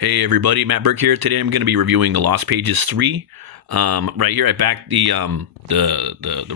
Hey everybody, Matt Burke here. Today I'm going to be reviewing the Lost Pages 3. Right here, I backed the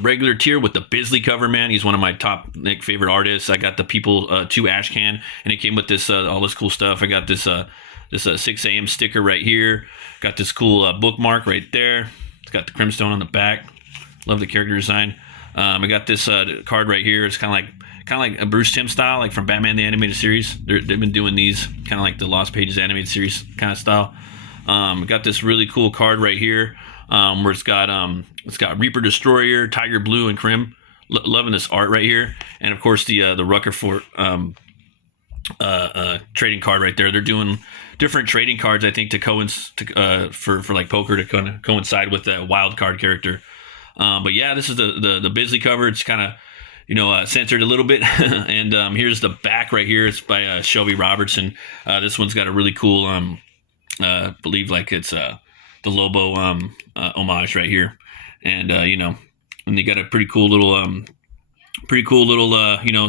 regular tier with the Bisley cover. Man, he's one of my top favorite artists. I got the People 2 ash can, and it came with this all this cool stuff. I got this 6 a.m. sticker right here. Got this cool bookmark right there. It's got the Crimstone on the back. Love the character design. I got this card right here. It's kind of like a Bruce Timm style, like from Batman the Animated Series. They've been doing these kind of like the Lost Pages animated series kind of style. Got this really cool card right here, where it's got Reaper Destroyer, Tiger Blue, and Crim. Loving this art right here, and of course the Ruckerfort trading card right there. They're doing different trading cards, I think, for like poker to kind of coincide with the wild card character. But yeah, this is the Bisley cover. It's kind of censored a little bit. And here's the back right here. It's by Shelby Robertson. This one's got a really cool, believe like it's the Lobo homage right here. And and they got a pretty cool little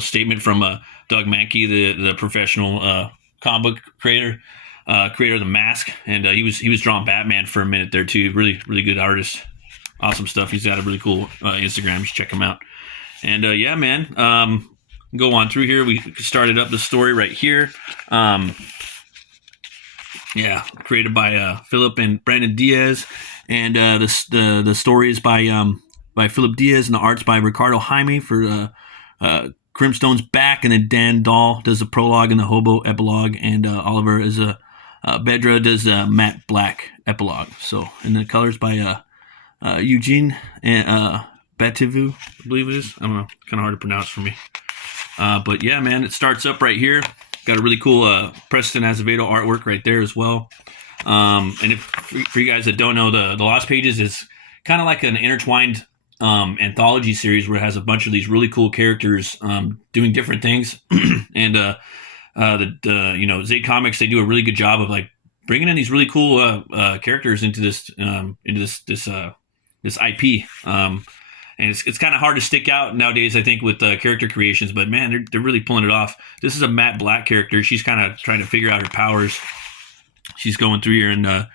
statement from Doug Mankey, the professional comic book creator of the Mask. And he was drawing Batman for a minute there too. Really good artist. Awesome stuff. He's got a really cool Instagram. You should check him out. And yeah, man, go on through here. We started up the story right here. Yeah, created by Philip and Brandon Diaz, and the story is by Philip Diaz, and the art's by Ricardo Jaime for Crimstone's back, and then Dan Dahl does the prologue and the Hobo epilogue, and Oliver is Bedra does Matte Black epilogue. So, and the colors by Eugene and Bativu, I believe it is. I don't know. Kind of hard to pronounce for me. But yeah, man, it starts up right here. Got a really cool Preston Azevedo artwork right there as well. And for you guys that don't know, the Lost Pages is kind of like an intertwined anthology series where it has a bunch of these really cool characters doing different things. And Zade Comics, they do a really good job of like bringing in these really cool characters into this IP. And it's kind of hard to stick out nowadays, I think, with character creations. But man, they're really pulling it off. This is a Matte Black character. She's kind of trying to figure out her powers. She's going through here, and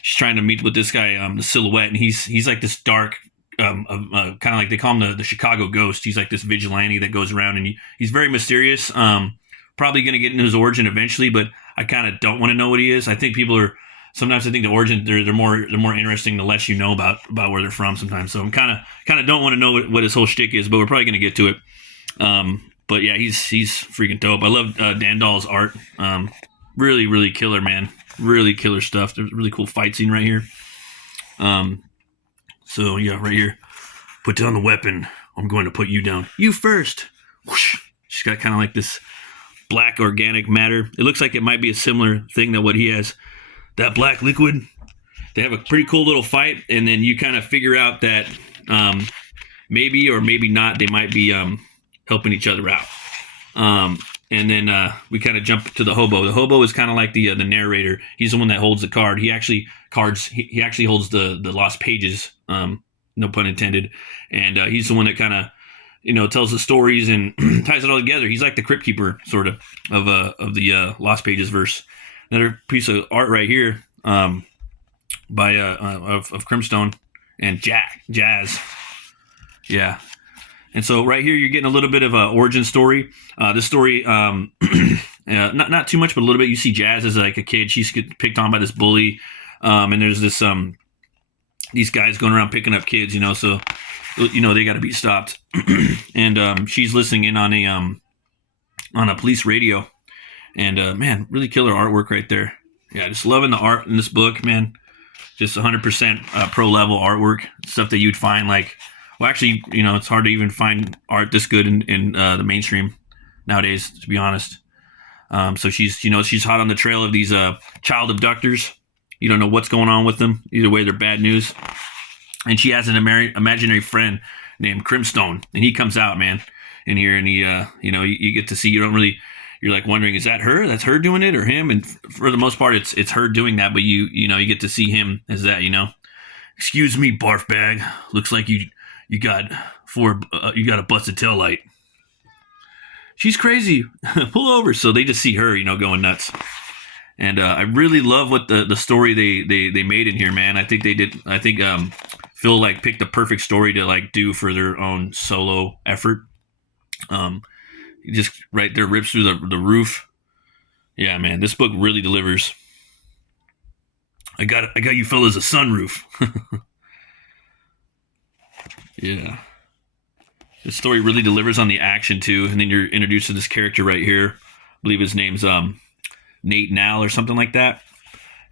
she's trying to meet with this guy, the Silhouette, and he's like this dark, kind of like they call him the Chicago Ghost. He's like this vigilante that goes around, and he's very mysterious. Probably going to get into his origin eventually, but I kind of don't want to know what he is. I think people are. Sometimes I think the origin they're more interesting the less you know about where they're from sometimes. So I'm kind of don't want to know what his whole shtick is, but we're probably going to get to it. But yeah, he's freaking dope. I love Dan Dahl's art. Really killer, man. Really killer stuff. There's a really cool fight scene right here. So yeah, right here. Put down the weapon. I'm going to put you down. You first. Whoosh. She's got kind of like this black organic matter. It looks like it might be a similar thing to what he has. That black liquid. They have a pretty cool little fight, and then you kind of figure out that maybe or maybe not they might be helping each other out. And then we kind of jump to the Hobo. The Hobo is kind of like the narrator. He's the one that holds the card. He actually holds the Lost Pages. No pun intended. And he's the one that kind of tells the stories and ties it all together. He's like the Crypt Keeper sort of the Lost Pages verse. Another piece of art right here by of Crimstone and Jazz. Yeah. And so right here you're getting a little bit of an origin story. This story, not too much, but a little bit. You see Jazz as like a kid. She's getting picked on by this bully. And there's this these guys going around picking up kids, so they got to be stopped. And she's listening in on a police radio. And, man, really killer artwork right there. Yeah, just loving the art in this book, man. Just 100% pro-level artwork. Stuff that you'd find actually, it's hard to even find art this good in the mainstream nowadays, to be honest. So she's hot on the trail of these child abductors. You don't know what's going on with them. Either way, they're bad news. And she has an imaginary friend named Crimstone. And he comes out, man, in here. And he, you get to see, you're like wondering, is that her? That's her doing it or him? And for the most part, it's her doing that. But you get to see him as that. Excuse me, barf bag. Looks like you got a busted tail light. She's crazy. Pull over. So they just see her, going nuts. And I really love what the story they made in here, man. I think they did. I think Phil like picked the perfect story to like do for their own solo effort. Um, just right there rips through the roof. Yeah, man, this book really delivers. I got you fellas a sunroof. Yeah, this story really delivers on the action too, and then you're introduced to this character right here. I believe his name's Nate Nall or something like that,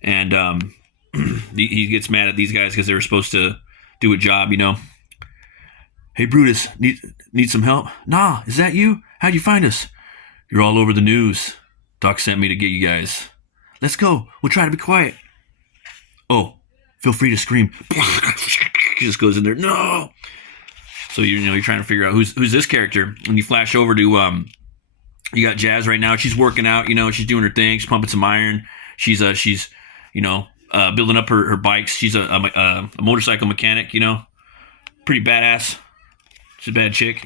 and he gets mad at these guys because they were supposed to do a job, you know. Hey Brutus, need some help? Nah, is that you? How'd you find us? You're all over the news. Doc sent me to get you guys. Let's go. We'll try to be quiet. Oh, feel free to scream. He just goes in there. No. So you're trying to figure out who's this character, and you flash over to you got Jazz right now. She's working out. She's doing her thing. She's pumping some iron. She's building up her bikes. She's a motorcycle mechanic. Pretty badass. She's a bad chick.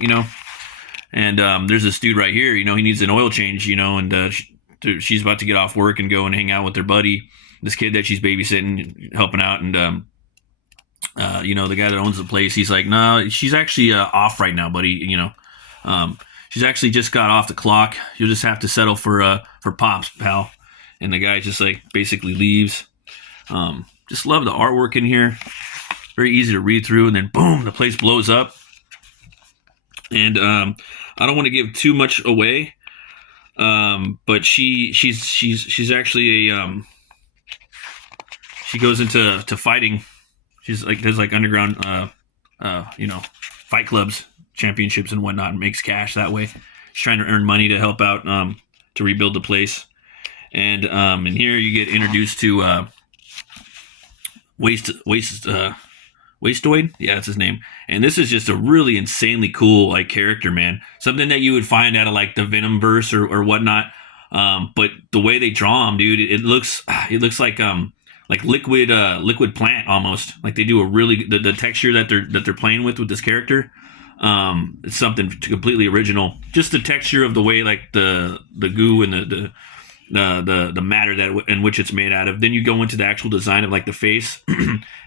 And there's this dude right here. He needs an oil change. And she's about to get off work and go and hang out with her buddy, this kid that she's babysitting, helping out. And the guy that owns the place, he's like, no, she's actually off right now, buddy. She's actually just got off the clock. You'll just have to settle for Pops, pal. And the guy just like basically leaves. Just love the artwork in here. Very easy to read through, and then boom, the place blows up. And I don't want to give too much away, but she's actually she goes into fighting. She's like there's like underground fight clubs, championships and whatnot, and makes cash that way. She's trying to earn money to help out to rebuild the place. And in here you get introduced to Wastoid, yeah, that's his name. And this is just a really insanely cool like character, man. Something that you would find out of like the Venom verse or whatnot. But the way they draw him, dude, it looks like liquid plant almost. Like they do a really the texture that they're playing with this character. It's something completely original. Just the texture of the way like the goo and the matter that in which it's made out of. Then you go into the actual design of like the face.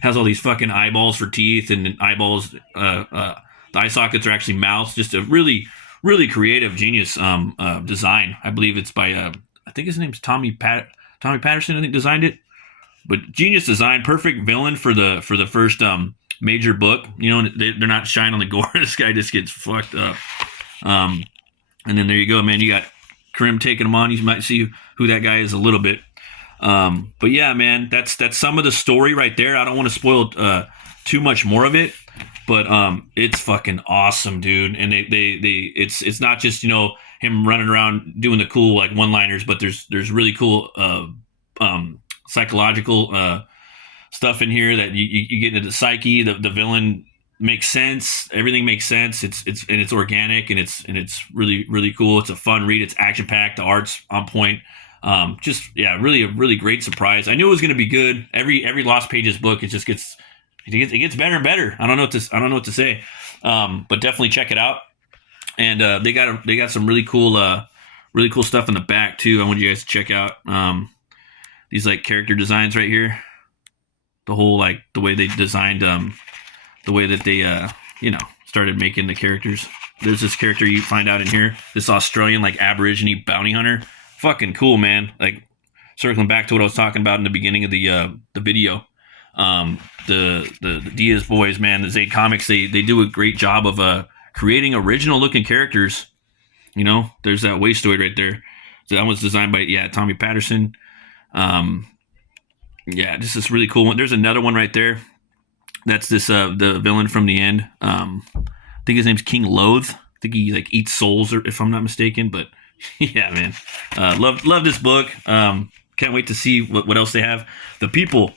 Has all these fucking eyeballs for teeth and eyeballs. The eye sockets are actually mouths. Just a really, really creative, genius design. I believe it's by I think his name's Tommy Patterson. I think designed it. But genius design, perfect villain for the first major book. They're not shying on the gore. This guy just gets fucked up. And then there you go, man. You got Karim taking him on. You might see who that guy is a little bit. But yeah, man, that's some of the story right there. I don't want to spoil too much more of it, but it's fucking awesome, dude. And it's not just him running around doing the cool like one-liners, but there's really cool psychological stuff in here that you get into the psyche. The villain makes sense. Everything makes sense. It's organic and it's really, really cool. It's a fun read. It's action packed. The art's on point. Really a really great surprise. I knew it was going to be good. Every Lost Pages book, it gets better and better. I don't know what to say. But definitely check it out. And they got some really cool stuff in the back too. I want you guys to check out these like character designs right here. The whole like the way they designed the way that they started making the characters. There's this character you find out in here, this Australian like Aborigine bounty hunter. Fucking cool, man. Like circling back to what I was talking about in the beginning of the video. The Diaz boys, man, the Zaid Comics, they do a great job of creating original looking characters. There's that Wastoid right there. So that was designed by Tommy Patterson. This is really cool one. There's another one right there. That's this the villain from the end. I think his name's King Loath. I think he like eats souls, or if I'm not mistaken. But yeah, man, love this book. Can't wait to see what else they have. The People.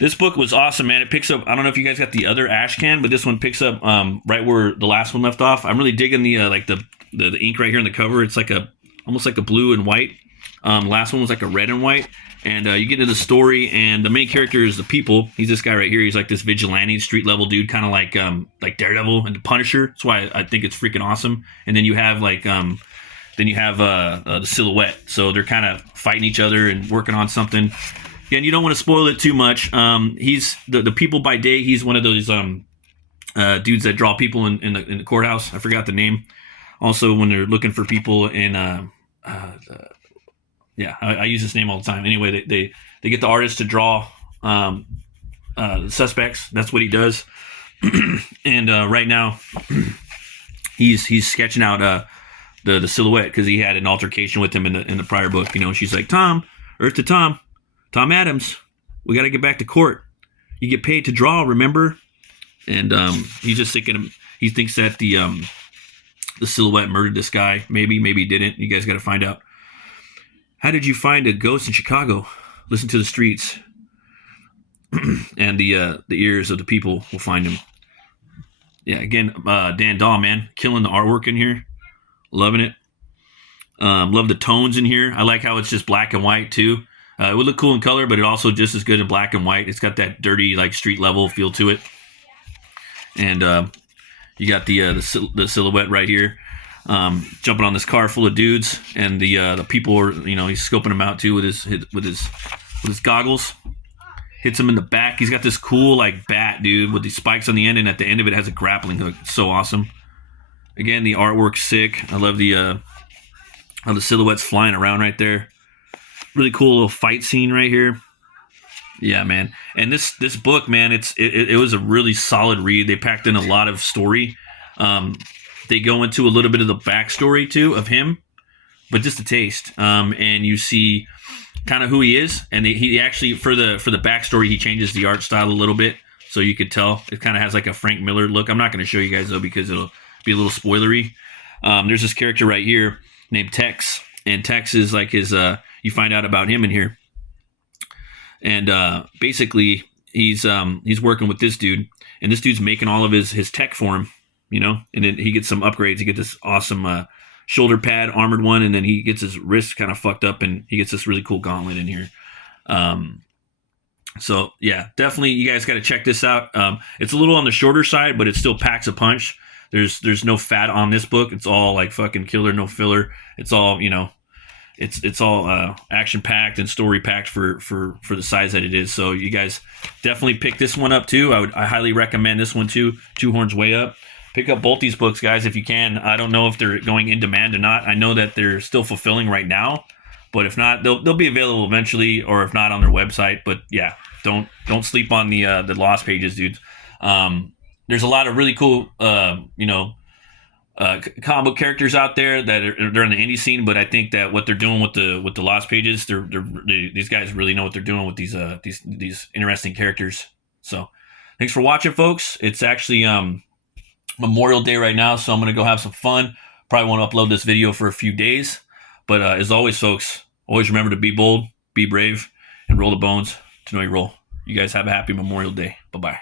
This book was awesome, man. It picks up. I don't know if you guys got the other ash can, but this one picks up right where the last one left off. I'm really digging the the ink right here in the cover. It's like almost like a blue and white. Last one was like a red and white. And you get into the story, and the main character is the People. He's this guy right here. He's like this vigilante, street level dude, kind of like Daredevil and the Punisher. That's why I think it's freaking awesome. And then you have like then you have the silhouette. So they're kind of fighting each other and working on something. And you don't want to spoil it too much. He's the people by day. He's one of those dudes that draw people in the courthouse. I forgot the name. Also, when they're looking for people in, I use this name all the time. Anyway, they get the artist to draw the suspects. That's what he does. And right now, he's sketching out the silhouette because he had an altercation with him in the prior book. You know, she's like, Tom Adams, we got to get back to court. You get paid to draw, remember? And he's just thinking, he thinks that the silhouette murdered this guy. Maybe he didn't. You guys got to find out. How did you find a ghost in Chicago? Listen to the streets, and the ears of the people will find him. Yeah, again, Dan Dahl, man, killing the artwork in here, loving it. Love the tones in here. I like how it's just black and white too. It would look cool in color, but it also just as good in black and white. It's got that dirty, like, street level feel to it. And you got the silhouette right here, jumping on this car full of dudes, and the people are, you know, he's scoping them out too with his goggles. Hits him in the back. He's got this cool, like, bat, dude, with these spikes on the end, and at the end of it has a grappling hook. It's so awesome. Again, the artwork's sick. I love how the silhouette's flying around right there. Really cool little fight scene right here. Yeah, man. And this book, man, it was a really solid read. They packed in a lot of story. They go into a little bit of the backstory too of him, but just a taste. And you see kind of who he is, and he actually, for the backstory, he changes the art style a little bit, so you could tell it kind of has like a Frank Miller look. I'm not going to show you guys though because it'll be a little spoilery. There's this character right here named Tex, and Tex is like his. You find out about him in here, and basically he's working with this dude, and this dude's making all of his tech for him, you know, and then he gets some upgrades. He gets this awesome shoulder pad, armored one, and then he gets his wrist kind of fucked up, and he gets this really cool gauntlet in here. So yeah, definitely you guys got to check this out. It's a little on the shorter side, but it still packs a punch. There's no fat on this book. It's all like fucking killer, no filler. It's all, you know, it's all action packed and story packed for the size that it is. So you guys definitely pick this one up too. I highly recommend this one too. Two Horns Way Up. Pick up both these books, guys, if you can. I don't know if they're going in demand or not. I know that they're still fulfilling right now, but if not, they'll be available eventually, or if not, on their website. But yeah, don't sleep on the lost pages, dudes. There's a lot of really cool, comic book characters out there that they're in the indie scene, but I think that what they're doing with the lost pages, these guys really know what they're doing with these interesting characters. So, thanks for watching, folks. It's actually Memorial Day right now, so I'm gonna go have some fun. Probably won't upload this video for a few days, but as always, folks, always remember to be bold, be brave, and roll the bones to know you roll. You guys have a happy Memorial Day. Bye bye.